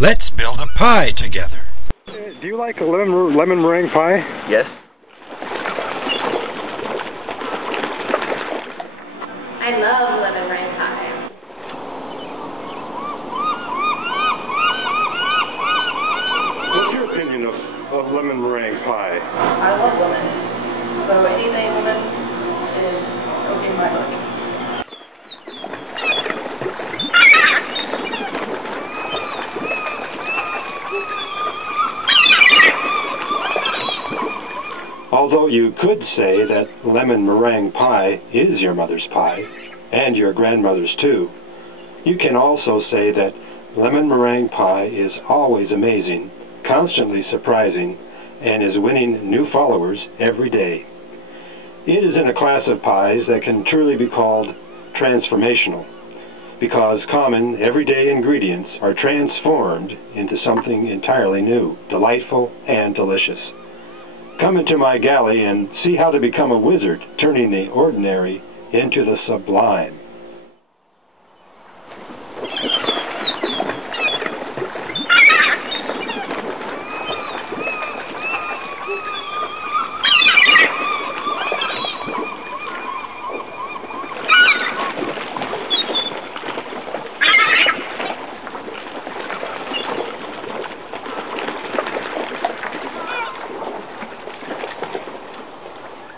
Let's build a pie together. Do you like lemon meringue pie? Yes. I love lemon meringue pie. What's your opinion of lemon meringue pie? I love lemon. So anything lemon is cooking my hook. Although you could say that lemon meringue pie is your mother's pie, and your grandmother's too, you can also say that lemon meringue pie is always amazing, constantly surprising, and is winning new followers every day. It is in a class of pies that can truly be called transformational, because common, everyday ingredients are transformed into something entirely new, delightful, and delicious. Come into my galley and see how to become a wizard, turning the ordinary into the sublime.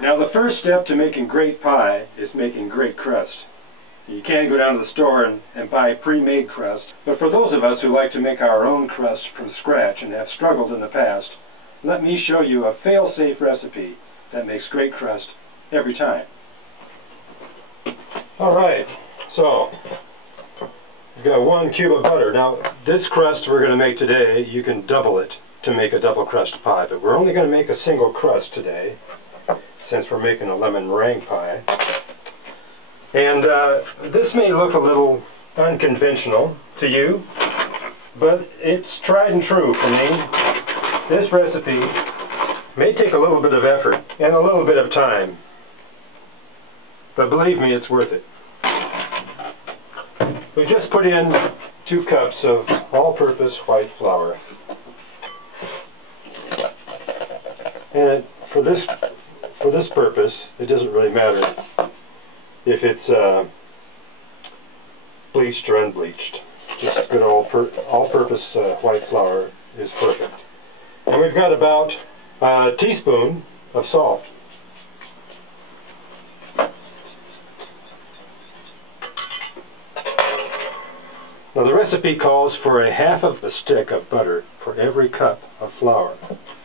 Now the first step to making great pie is making great crust. You can't go down to the store and buy pre-made crust, but for those of us who like to make our own crust from scratch and have struggled in the past, let me show you a fail-safe recipe that makes great crust every time. Alright, so we've got 1 cube of butter. Now this crust we're going to make today, you can double it to make a double crust pie, but we're only going to make a single crust today, since we're making a lemon meringue pie. And this may look a little unconventional to you, but it's tried and true for me. This recipe may take a little bit of effort and a little bit of time, but believe me, it's worth it. We just put in 2 cups of all-purpose white flour. And for this purpose, it doesn't really matter if it's bleached or unbleached. Just good all-purpose white flour is perfect. And we've got about a teaspoon of salt. Now the recipe calls for a half of a stick of butter for every cup of flour.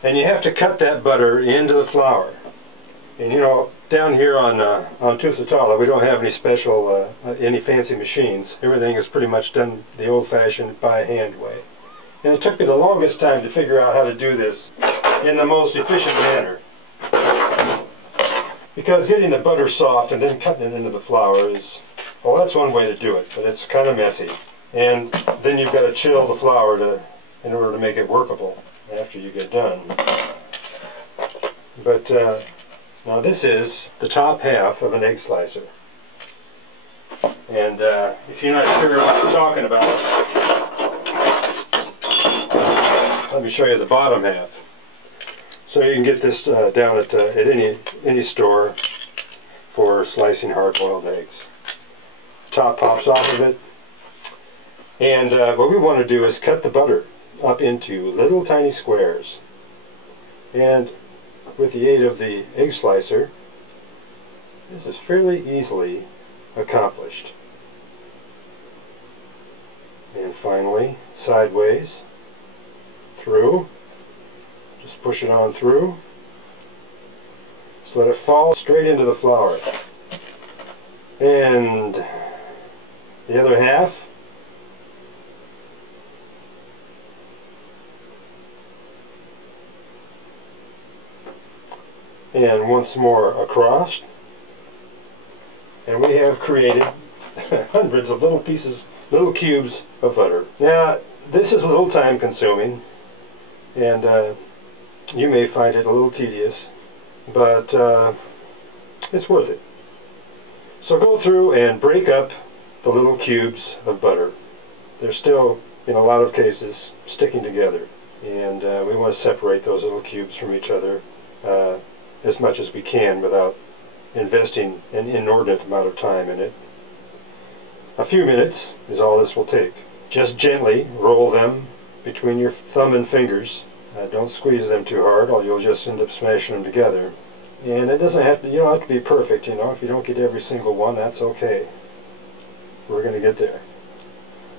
And you have to cut that butter into the flour. And you know, down here on Tusitala, we don't have any special, any fancy machines. Everything is pretty much done the old-fashioned by hand way. And it took me the longest time to figure out how to do this in the most efficient manner. Because getting the butter soft and then cutting it into the flour is, well, that's one way to do it, but it's kind of messy. And then you've got to chill the flour in order to make it workable after you get done. But now this is the top half of an egg slicer. And if you're not sure what I'm talking about, let me show you the bottom half. So you can get this down at any store for slicing hard-boiled eggs. Top pops off of it. And what we want to do is cut the butter up into little tiny squares. And with the aid of the egg slicer, this is fairly easily accomplished. And finally, sideways, through, just push it on through, so let it fall straight into the flour. And the other half, and once more across, and we have created hundreds of little pieces, little cubes of butter. Now, this is a little time consuming, and you may find it a little tedious, but it's worth it. So go through and break up the little cubes of butter. They're still in a lot of cases, sticking together. And we want to separate those little cubes from each other as much as we can without investing an inordinate amount of time in it. A few minutes is all this will take. Just gently roll them between your thumb and fingers. Don't squeeze them too hard, or you'll just end up smashing them together. And it doesn't have to, you don't have to be perfect, you know. If you don't get every single one, that's okay. We're going to get there.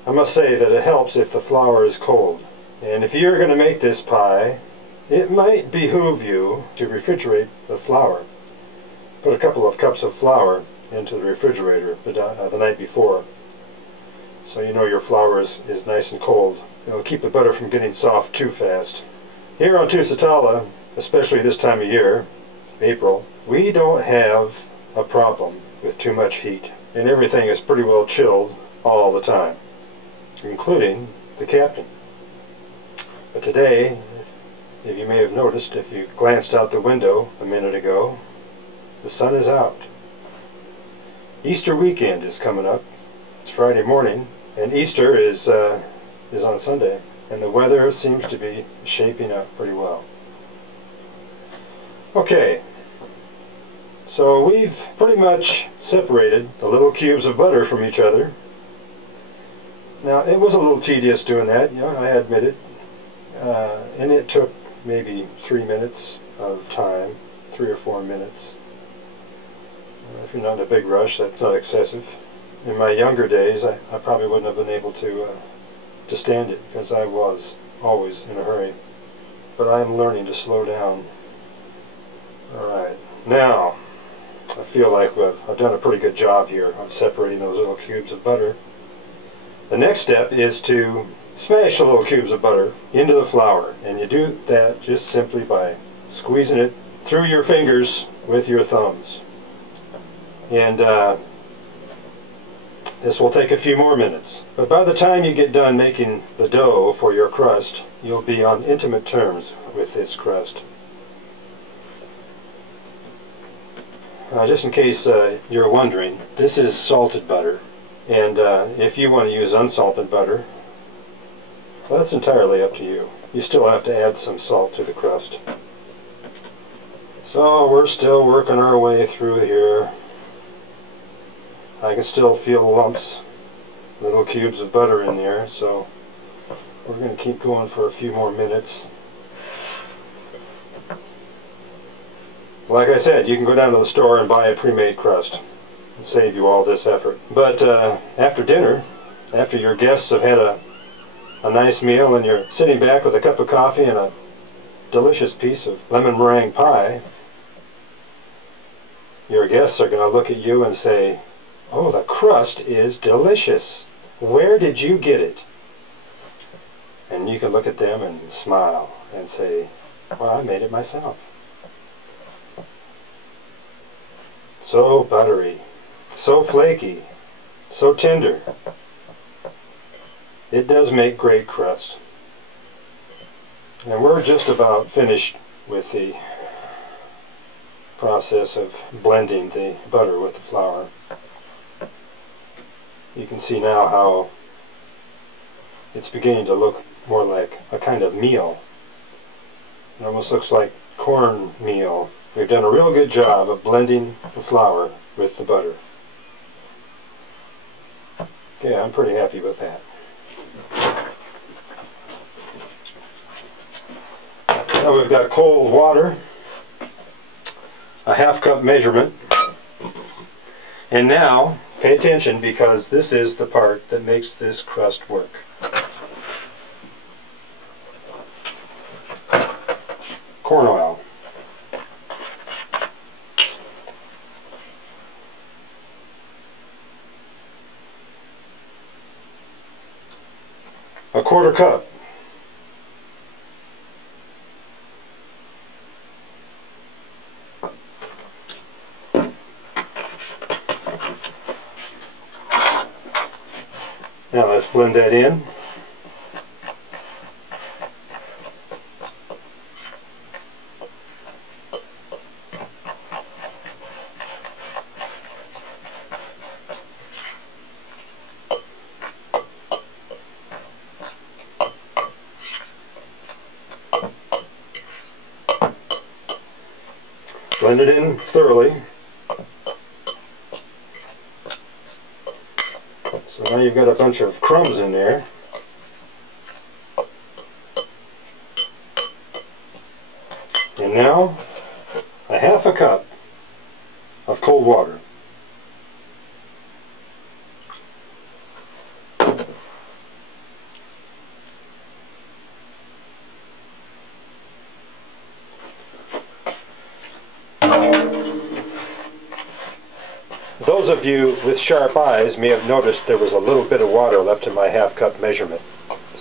I must say that it helps if the flour is cold. And if you're going to make this pie, it might behoove you to refrigerate the flour. Put a couple of cups of flour into the refrigerator the night before, so you know your flour is nice and cold. It'll keep the butter from getting soft too fast. Here on Tusitala, especially this time of year, April, we don't have a problem with too much heat, and everything is pretty well chilled all the time, including the captain. But today, if you may have noticed, if you glanced out the window a minute ago, the sun is out. Easter weekend is coming up. It's Friday morning, and Easter is on Sunday, and the weather seems to be shaping up pretty well. Okay, so we've pretty much separated the little cubes of butter from each other. Now, it was a little tedious doing that, you know, I admit it, and it took maybe 3 minutes of time, 3 or 4 minutes. If you're not in a big rush, that's not excessive. In my younger days, I probably wouldn't have been able to stand it, because I was always in a hurry. But I am learning to slow down. Alright, now, I feel like I've done a pretty good job here of separating those little cubes of butter. The next step is to smash the little cubes of butter into the flour, and you do that just simply by squeezing it through your fingers with your thumbs. And this will take a few more minutes. But by the time you get done making the dough for your crust, you'll be on intimate terms with this crust. Just in case you're wondering, this is salted butter. And if you want to use unsalted butter, well, that's entirely up to you. You still have to add some salt to the crust. So we're still working our way through here. I can still feel lumps, little cubes of butter in there, so we're going to keep going for a few more minutes. Like I said, you can go down to the store and buy a pre-made crust and save you all this effort. But after dinner, after your guests have had a nice meal and you're sitting back with a cup of coffee and a delicious piece of lemon meringue pie, your guests are going to look at you and say, "Oh, the crust is delicious. Where did you get it?" And you can look at them and smile and say, "Well, I made it myself." So buttery, so flaky, so tender. It does make great crust. And we're just about finished with the process of blending the butter with the flour. You can see now how it's beginning to look more like a kind of meal. It almost looks like cornmeal. We've done a real good job of blending the flour with the butter. Okay, I'm pretty happy with that. Now we've got cold water, a half-cup measurement, and now pay attention, because this is the part that makes this crust work. Corn oil. A quarter cup. Now let's blend that in. Blend it in thoroughly. So now you've got a bunch of crumbs in there. And now, a half a cup of cold water. Those of you with sharp eyes may have noticed there was a little bit of water left in my half cup measurement.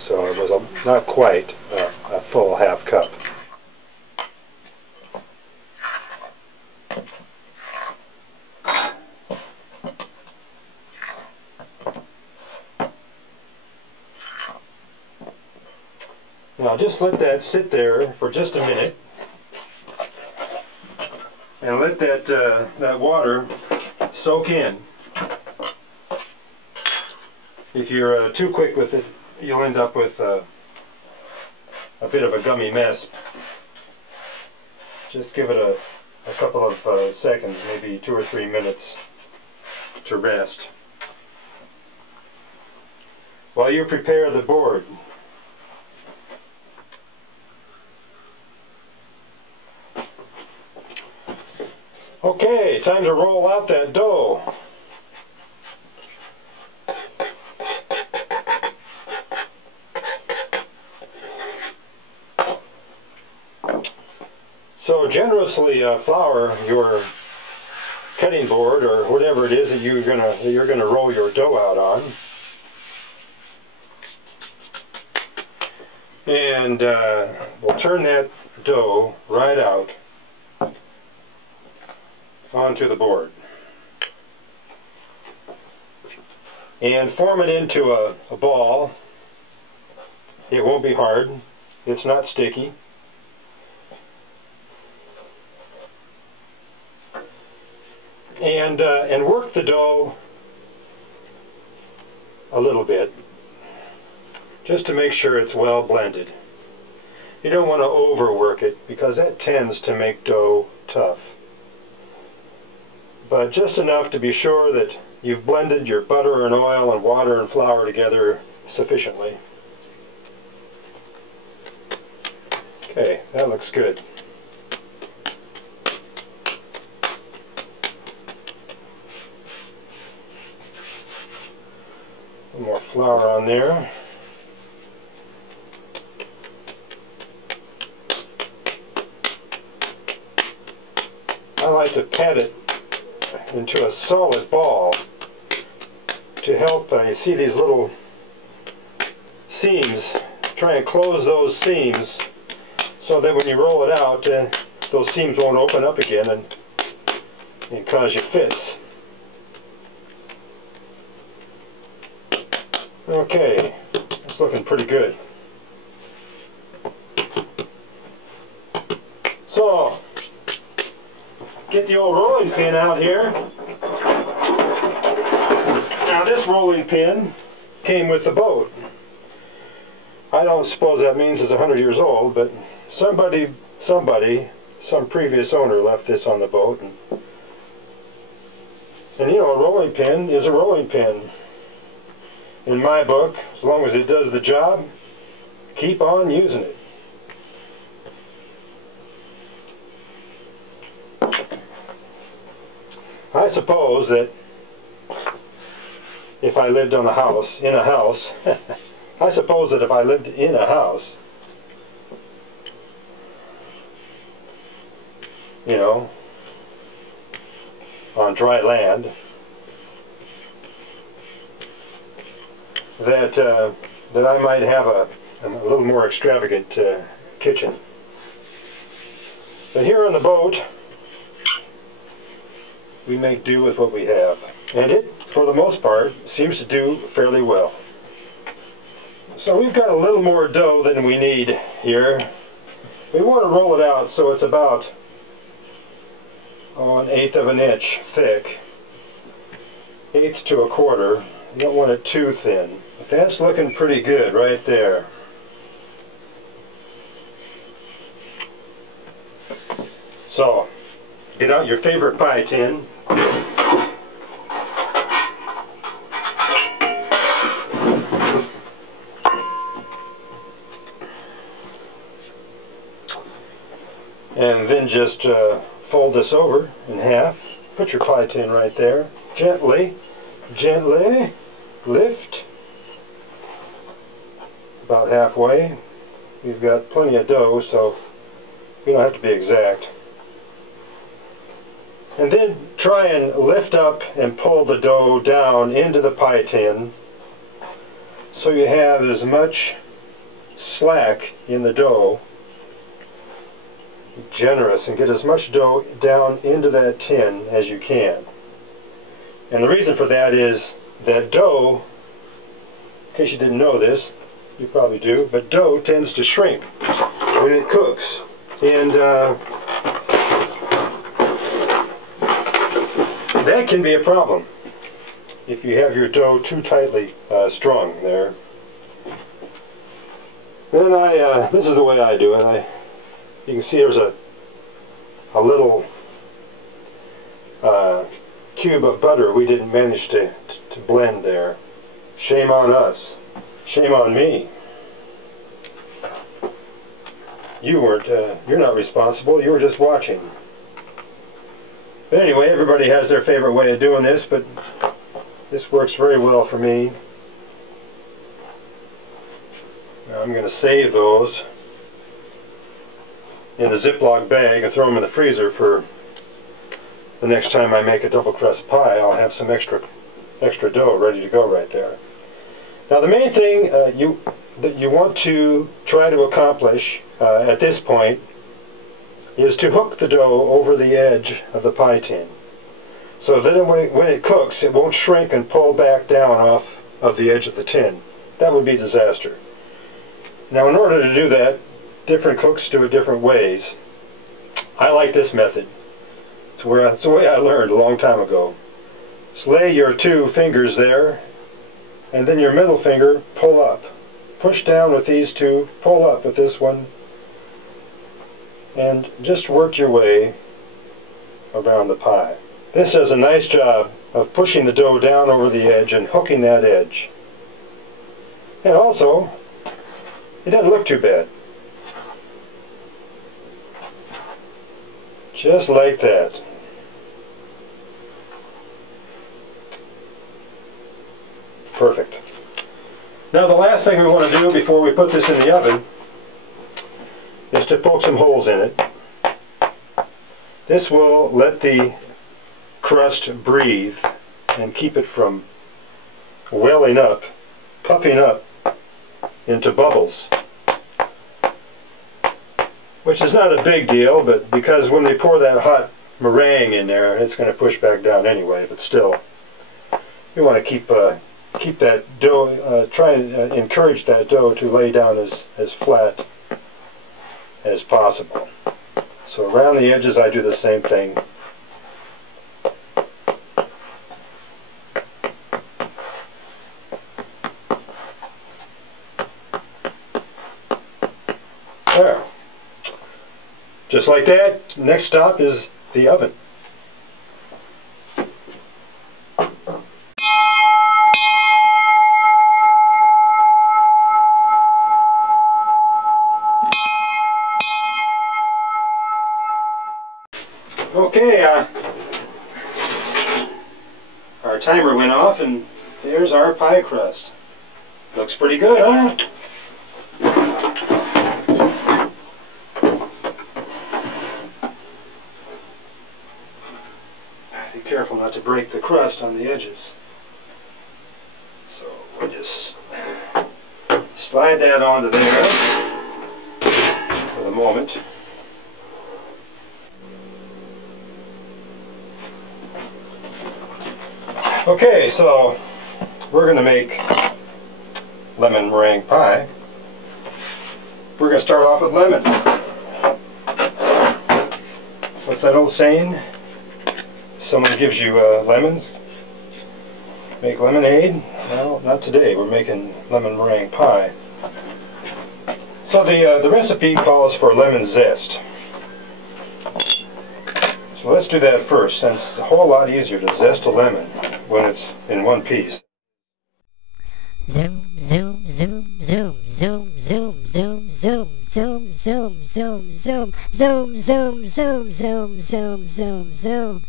So it was not quite a full half cup. Now just let that sit there for just a minute, and let that water soak in. If you're too quick with it, you'll end up with a bit of a gummy mess. Just give it a couple of seconds, maybe 2 or 3 minutes to rest, while you prepare the board. Okay, time to roll out that dough. So generously flour your cutting board or whatever it is that you're gonna roll your dough out on, and we'll turn that dough right out onto the board and form it into a ball. It won't be hard. It's not sticky. And work the dough a little bit just to make sure it's well blended. You don't want to overwork it because that tends to make dough tough. But just enough to be sure that you've blended your butter and oil and water and flour together sufficiently. Okay, that looks good. A little more flour on there. I like to pat it into a solid ball to help. You see these little seams, try and close those seams so that when you roll it out those seams won't open up again and cause you fits. Okay, it's looking pretty good. So get the old rolling pin out here. Now this rolling pin came with the boat. I don't suppose that means it's 100 years old, but some previous owner left this on the boat. And you know, a rolling pin is a rolling pin. In my book, as long as it does the job, keep on using it. I suppose that if I lived in a house, I suppose that if I lived in a house, you know, on dry land, that I might have a little more extravagant kitchen. But here on the boat, we make do with what we have. And it, for the most part, seems to do fairly well. So we've got a little more dough than we need here. We want to roll it out so it's about 1/8 of an inch thick. 1/8 to 1/4. You don't want it too thin. But that's looking pretty good right there. So Get out your favorite pie tin. And then just fold this over in half. Put your pie tin right there. Gently, gently lift. About halfway. We've got plenty of dough, so you don't have to be exact. And then try and lift up and pull the dough down into the pie tin so you have as much slack in the dough. Be generous and get as much dough down into that tin as you can. And the reason for that is that dough, in case you didn't know this, you probably do, but dough tends to shrink when it cooks. And that can be a problem if you have your dough too tightly strung there. Then this is the way I do it. You can see there's a little cube of butter we didn't manage to blend there. Shame on us. Shame on me. You're not responsible, you were just watching. But anyway, everybody has their favorite way of doing this, but this works very well for me. Now I'm going to save those in a Ziploc bag and throw them in the freezer for the next time I make a double crust pie. I'll have some extra dough ready to go right there. Now the main thing that you want to try to accomplish at this point is to hook the dough over the edge of the pie tin. So then when it cooks, it won't shrink and pull back down off of the edge of the tin. That would be disaster. Now in order to do that, different cooks do it different ways. I like this method. It's the way I learned a long time ago. Just lay your two fingers there, and then your middle finger pull up. Push down with these two, pull up with this one, and just work your way around the pie. This does a nice job of pushing the dough down over the edge and hooking that edge. And also, it doesn't look too bad. Just like that. Perfect. Now the last thing we want to do before we put this in the oven is to poke some holes in it. This will let the crust breathe and keep it from welling up, puffing up into bubbles. Which is not a big deal, but because when we pour that hot meringue in there, it's going to push back down anyway, but still, you want to keep that dough, try and encourage that dough to lay down as flat as possible. So around the edges I do the same thing. There. Just like that, next stop is the oven. Okay, our timer went off and there's our pie crust. Looks pretty good, huh? Be careful not to break the crust on the edges. So we'll just slide that onto there for the moment. Okay, so we're going to make lemon meringue pie. We're going to start off with lemon. What's that old saying? Someone gives you lemons, make lemonade? Well, not today. We're making lemon meringue pie. So the recipe calls for lemon zest. So let's do that first, since it's a whole lot easier to zest a lemon when it's in one piece. Zoom, zoom, zoom, zoom, zoom, zoom, zoom, zoom, zoom, zoom, zoom, zoom, zoom, zoom, zoom, zoom, zoom, zoom, zoom.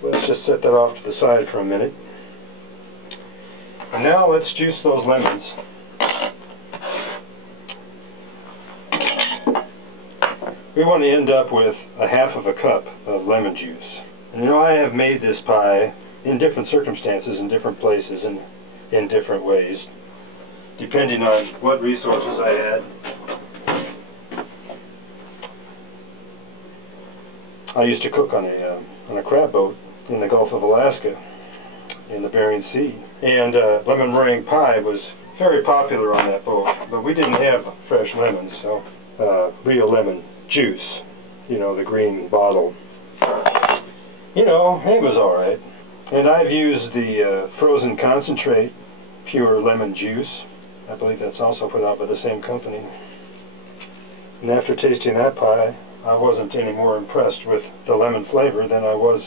So let's just set that off to the side for a minute. And now let's juice those lemons. We want to end up with a half of a cup of lemon juice. And you know, I have made this pie in different circumstances, in different places, and in different ways, depending on what resources I had. I used to cook on a crab boat in the Gulf of Alaska, in the Bering Sea. And lemon meringue pie was very popular on that boat, but we didn't have fresh lemons, so real lemon juice, you know, the green bottle. You know, it was alright. And I've used the frozen concentrate, pure lemon juice. I believe that's also put out by the same company. And after tasting that pie, I wasn't any more impressed with the lemon flavor than I was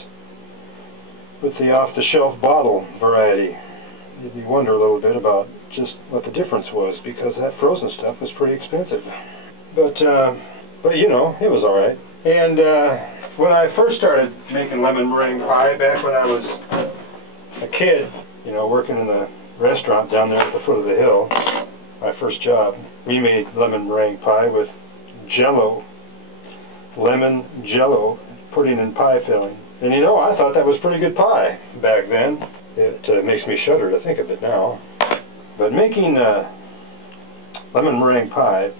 with the off-the-shelf bottle variety. You wonder a little bit about just what the difference was, because that frozen stuff was pretty expensive. But you know, it was alright. And when I first started making lemon meringue pie, back when I was a kid, you know, working in the restaurant down there at the foot of the hill, my first job, we made lemon meringue pie with jello, lemon jello, pudding and pie filling. And you know, I thought that was pretty good pie back then. It makes me shudder to think of it now. But making lemon meringue pie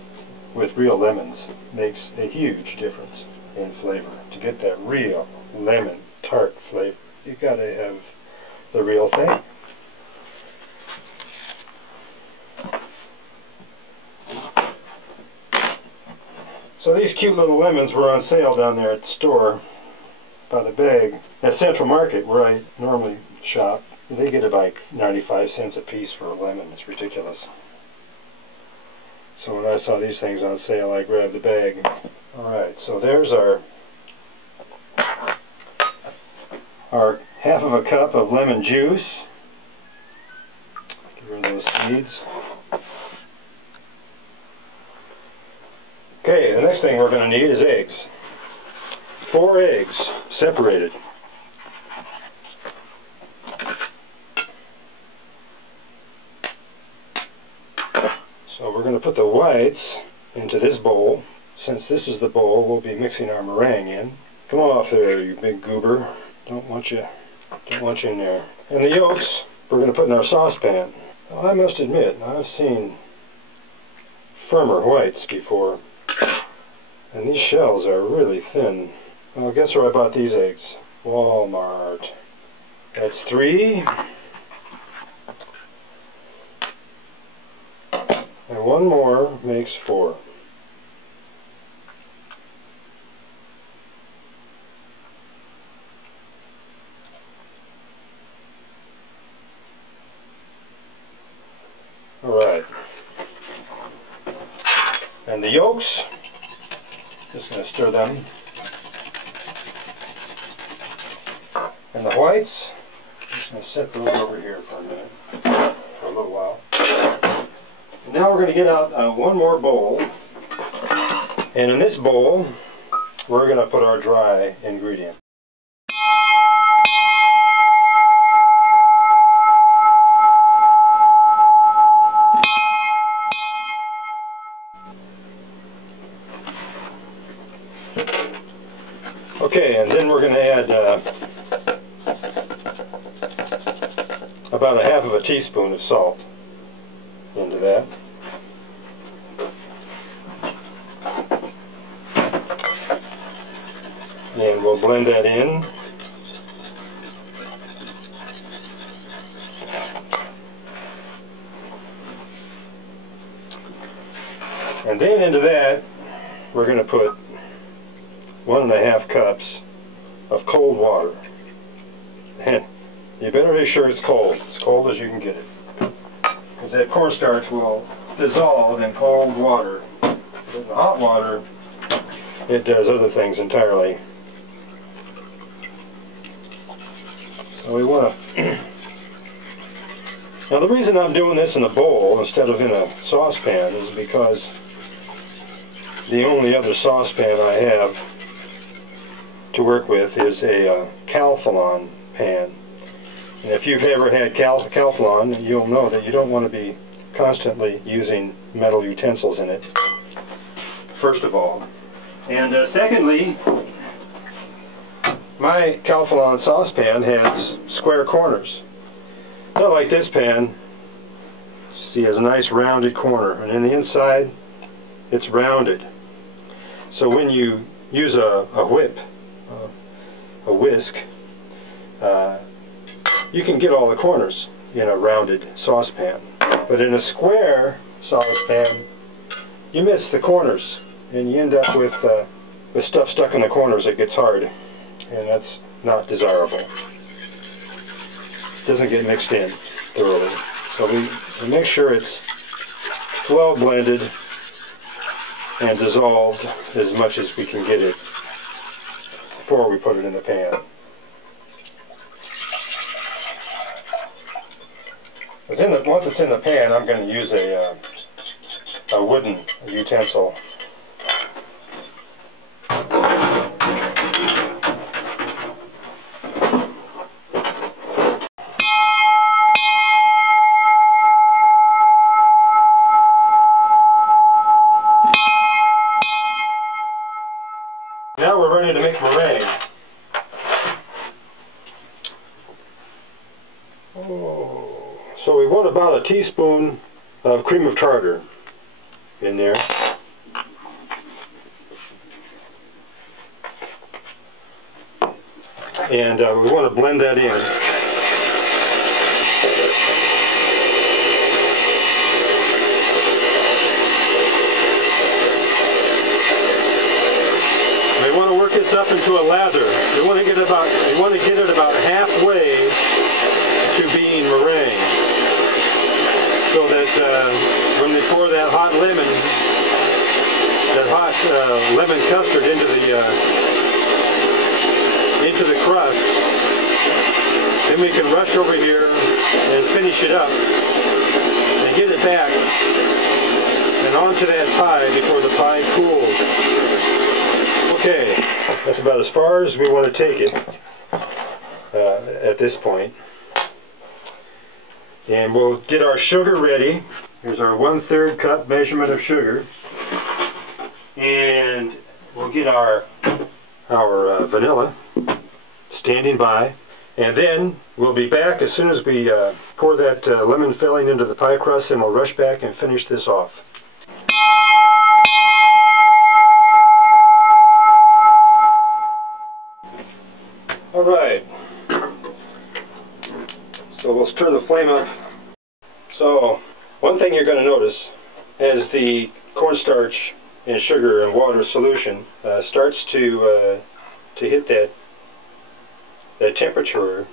with real lemons makes a huge difference in flavor. To get that real lemon tart flavor, you gotta have the real thing. So these cute little lemons were on sale down there at the store by the bag. At Central Market, where I normally shop, they get about 95 cents a piece for a lemon. It's ridiculous. So when I saw these things on sale, I grabbed the bag. Alright, so there's our half of a cup of lemon juice. Get rid of those seeds. Okay, the next thing we're going to need is eggs. 4 eggs, separated. So we're going to put the whites into this bowl. Since this is the bowl, we'll be mixing our meringue in. Come off there, you big goober. Don't want you in there. And the yolks, we're going to put in our saucepan. Now, I must admit, I've seen firmer whites before, and these shells are really thin. Well, guess where I bought these eggs? Walmart. That's 3. And 1 more makes 4. Alright. And the yolks, just going to stir them. And the whites, just going to set those over here for a minute, for a little while. And now we're going to get out 1 more bowl. And in this bowl, we're going to put our dry ingredient. Okay, and then we're going to add about a half of a teaspoon of salt into that. And we'll blend that in. And then into that, we're going to put 1½ cups of cold water. And you better be sure it's cold, as cold as you can get it. Because that cornstarch will dissolve in cold water In the hot water, it does other things entirely. So we want to... Now the reason I'm doing this in a bowl instead of in a saucepan is because the only other saucepan I have to work with is a Calphalon pan. And if you've ever had Calphalon, you'll know that you don't want to be constantly using metal utensils in it, first of all. And secondly, my Calphalon saucepan has square corners. Not like this pan. See, it has a nice rounded corner, and in the inside it's rounded. So when you use a whisk, you can get all the corners in a rounded saucepan. But in a square saucepan, you miss the corners, and you end up with stuff stuck in the corners that gets hard, and that's not desirable. Doesn't get mixed in thoroughly. So we make sure it's well blended and dissolved as much as we can get it before we put it in the pan. Once it's in the pan, I'm going to use a wooden utensil. Now we're ready to make meringue. So we want about a teaspoon of cream of tartar in there. And we want to blend that in. We want to work this up into a lather. We want to get it about halfway to being meringue, so that when we pour that hot lemon custard into the crust, then we can rush over here and finish it up and get it back and onto that pie before the pie cools. Okay, that's about as far as we want to take it at this point. And we'll get our sugar ready. Here's our 1/3 cup measurement of sugar. And we'll get our vanilla standing by. And then we'll be back as soon as we pour that lemon filling into the pie crust, and we'll rush back and finish this off. Alright, so we'll stir the flame up. So, one thing you're going to notice, as the cornstarch and sugar and water solution starts to hit that temperature,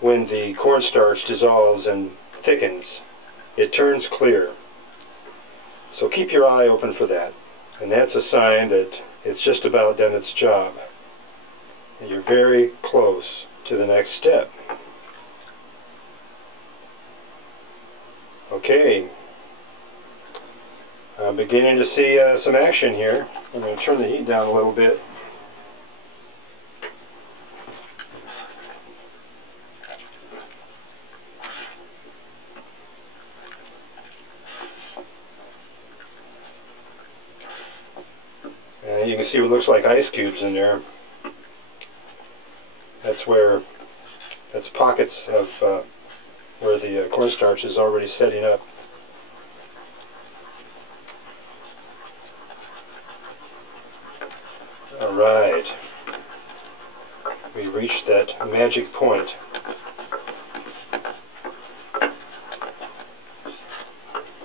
when the cornstarch dissolves and thickens, it turns clear. So keep your eye open for that. And that's a sign that it's just about done its job. You're very close to the next step. Okay, I'm beginning to see some action here. I'm going to turn the heat down a little bit. You can see what looks like ice cubes in there. That's pockets of where the cornstarch is already setting up. Alright, we reached that magic point.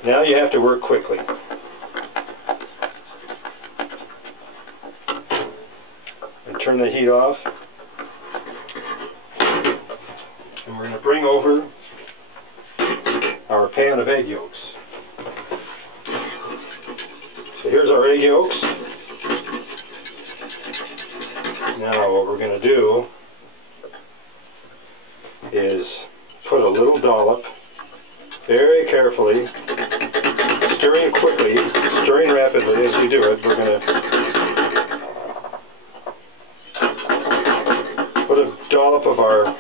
Now you have to work quickly. And turn the heat off. And we're going to bring over our pan of egg yolks. So here's our egg yolks. Now what we're going to do is put a little dollop, very carefully, stirring quickly, stirring rapidly as you do it. We're going to put a dollop of our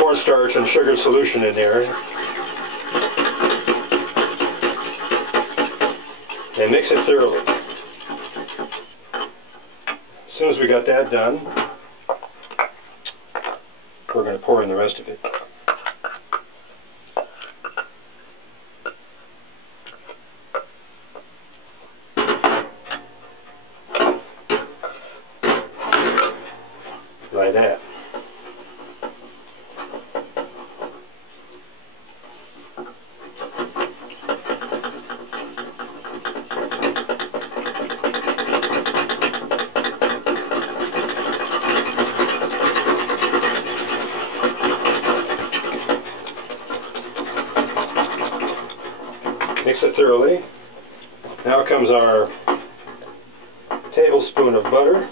cornstarch and sugar solution in there and mix it thoroughly. As soon as we got that done, we're going to pour in the rest of it. Like that. Mix it thoroughly. Now comes our tablespoon of butter.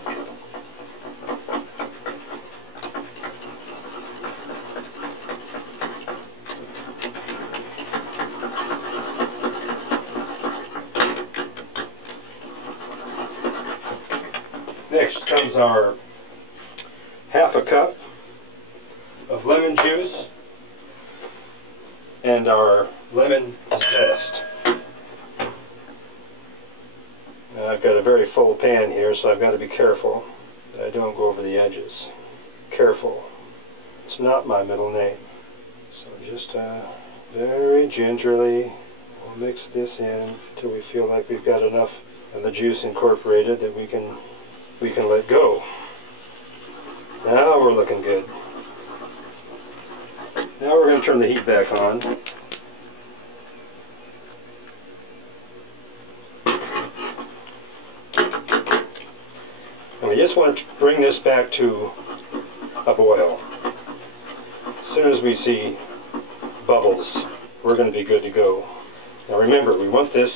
Next comes our half a cup of lemon juice and our lemon zest. Now I've got a very full pan here, so I've got to be careful that I don't go over the edges. Careful. It's not my middle name. So just very gingerly we'll mix this in until we feel like we've got enough of the juice incorporated that we can let go. Now we're looking good. Now we're going to turn the heat back on. And we just want to bring this back to a boil. As soon as we see bubbles, we're going to be good to go. Now remember, we want this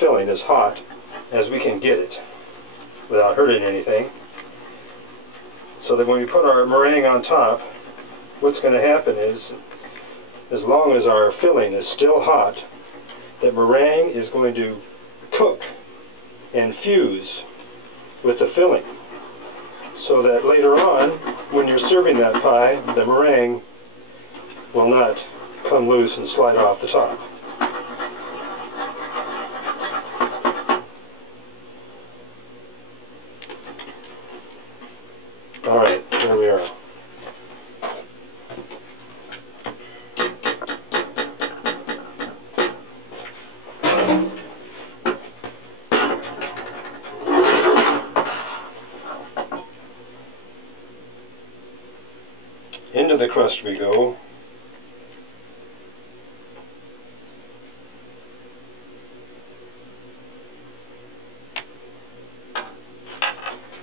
filling as hot as we can get it without hurting anything, so that when we put our meringue on top, what's going to happen is, as long as our filling is still hot, that meringue is going to cook and fuse with the filling, so that later on, when you're serving that pie, the meringue will not come loose and slide off the top. Alright, there we are. Into the crust we go.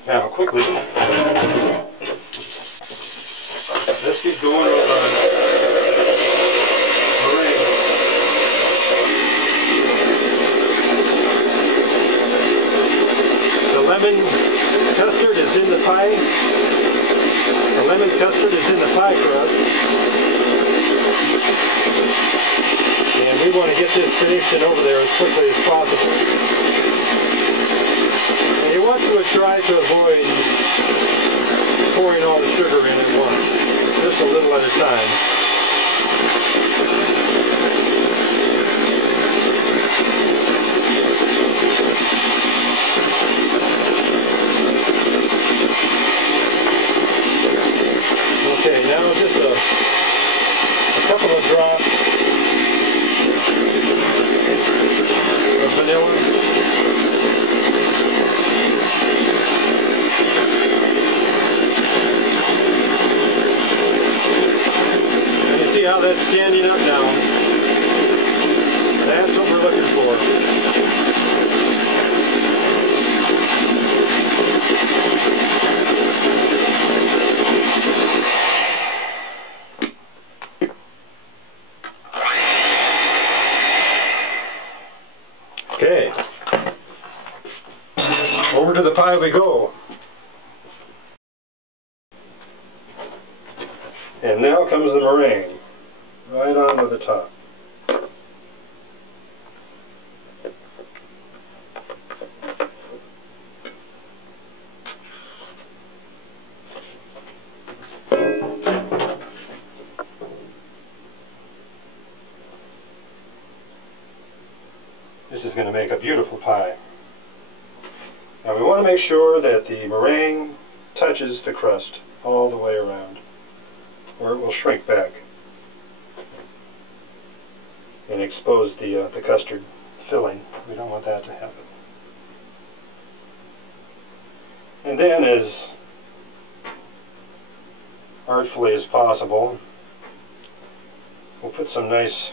Now quickly, let's get going with our meringue. The lemon custard is in the pie. The lemon custard is in the pie crust. And we want to get this finished and over there as quickly as possible. And you want to try to avoid pouring all the sugar in at once, just a little at a time. Okay, now just a couple of drops of vanilla. How that's standing up now. That's what we're looking for. Okay. pie we go. And now comes the meringue, right onto the top. This is going to make a beautiful pie. Now we want to make sure that the meringue touches the crust all the way around, or it will shrink back and expose the custard filling. We don't want that to happen. And then, as artfully as possible, we'll put some nice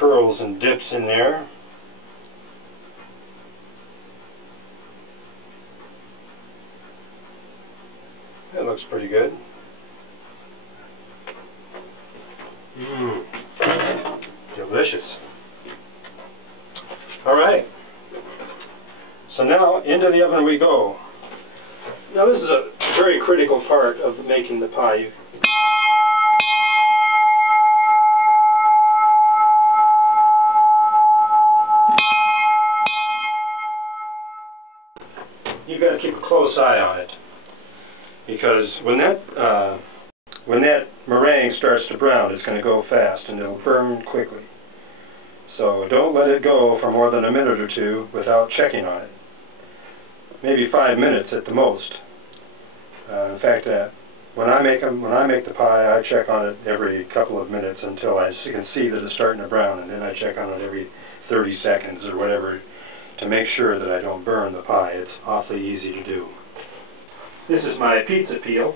curls and dips in there. That looks pretty good. Delicious. Alright. So now into the oven we go. Now this is a very critical part of making the pie. You've got to keep a close eye on it, because when that meringue starts to brown, it's going to go fast and it'll burn quickly. So don't let it go for more than a minute or two without checking on it. Maybe 5 minutes at the most. In fact, when I make the pie, I check on it every couple of minutes until I can see that it's starting to brown, and then I check on it every 30 seconds or whatever to make sure that I don't burn the pie. It's awfully easy to do. This is my pizza peel.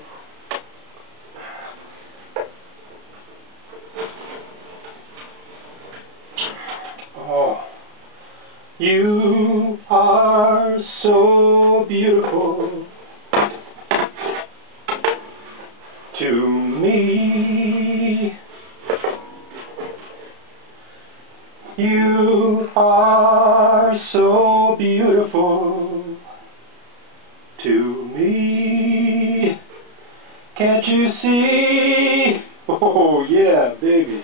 Oh, you are so beautiful to me. You are so beautiful to me. Can't you see? Oh yeah, baby.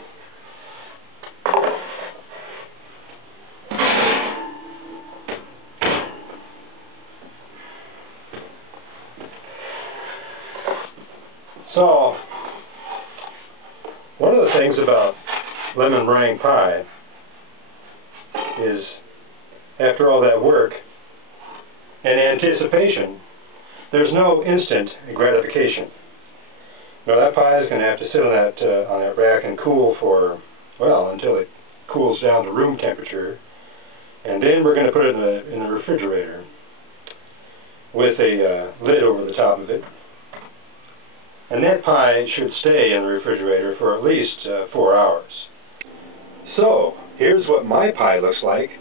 So, one of the things about lemon meringue pie is, after all that work and anticipation, there's no instant gratification. Now that pie is going to have to sit on that rack and cool for, well, until it cools down to room temperature, and then we're going to put it in the refrigerator with a lid over the top of it. And that pie should stay in the refrigerator for at least 4 hours. So, here's what my pie looks like.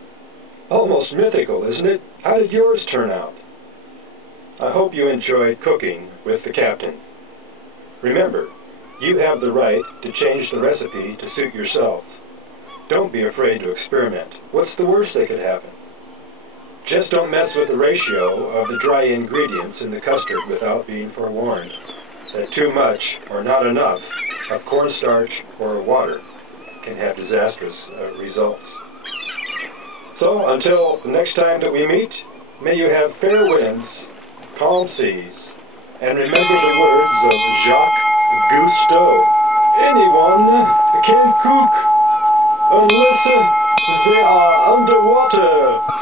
Almost mythical, isn't it? How did yours turn out? I hope you enjoyed cooking with the captain. Remember, you have the right to change the recipe to suit yourself. Don't be afraid to experiment. What's the worst that could happen? Just don't mess with the ratio of the dry ingredients in the custard without being forewarned that too much or not enough of cornstarch or water can have disastrous results. So, until the next time that we meet, may you have fair winds, calm seas, and remember the words of Jacques Cousteau: anyone can cook unless they are underwater.